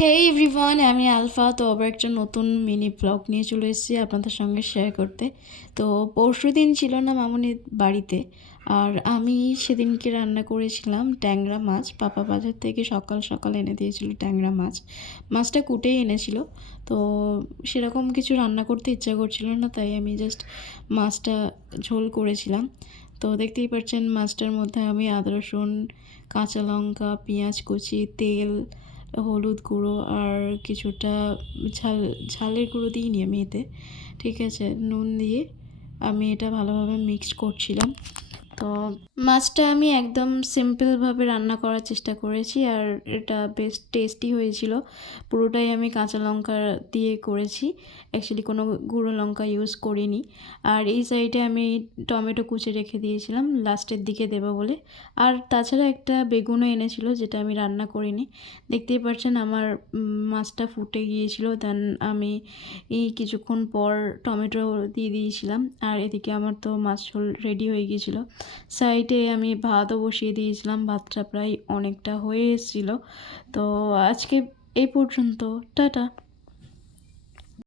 হেই everyone, আমি alpha. তো আবার একটা নতুন মিনি ব্লগ নিয়ে চলে এসেছি আপনাদের সঙ্গে শেয়ার করতে। তো পরশুদিন ছিল না মামুনির বাড়িতে, আর আমি সেদিনকে রান্না করেছিলাম ট্যাংরা মাছ। পাপা বাজার থেকে সকাল সকাল এনে দিয়েছিল ট্যাংরা মাছ। মাছটা কুটেই এনেছিল। তো সেরকম কিছু রান্না করতে ইচ্ছা করছিল না, তাই আমি জাস্ট মাছটা ঝোল করেছিলাম। তো দেখতেই পাচ্ছেন মাছটার মধ্যে আমি আদা রসুন, কাঁচা লঙ্কা, পেঁয়াজ কুচি, তেল, হলুদ গুঁড়ো আর কিছুটা ঝালের গুঁড়ো দিইনি আমি এতে, ঠিক আছে, নুন দিয়ে আমি এটা ভালোভাবে মিক্সড করছিলাম। তো মাছটা আমি একদম সিম্পলভাবে রান্না করার চেষ্টা করেছি, আর এটা বেশ টেস্টি হয়েছিল। পুরোটাই আমি কাঁচা লঙ্কা দিয়ে করেছি, অ্যাকচুয়ালি কোনো গুঁড়ো লঙ্কা ইউজ করিনি। আর এই সাইডে আমি টমেটো কুচি রেখে দিয়েছিলাম লাস্টের দিকে দেবো বলে। আর তাছাড়া একটা বেগুনও এনেছিল, যেটা আমি রান্না করিনি। দেখতেই পাচ্ছেন আমার মাছটা ফুটে গিয়েছিল, দেন আমি কিছুক্ষণ পর টমেটো দিয়ে দিয়েছিলাম। আর এদিকে আমার তো মাছ ঝোল রেডি হয়ে গিয়েছিলো। সাইডে আমি ভাতও বসিয়ে দিয়েছিলাম, ভাতটা প্রায় অনেকটা হয়ে এসেছিলো। তো আজকে এই পর্যন্ত, টাটা।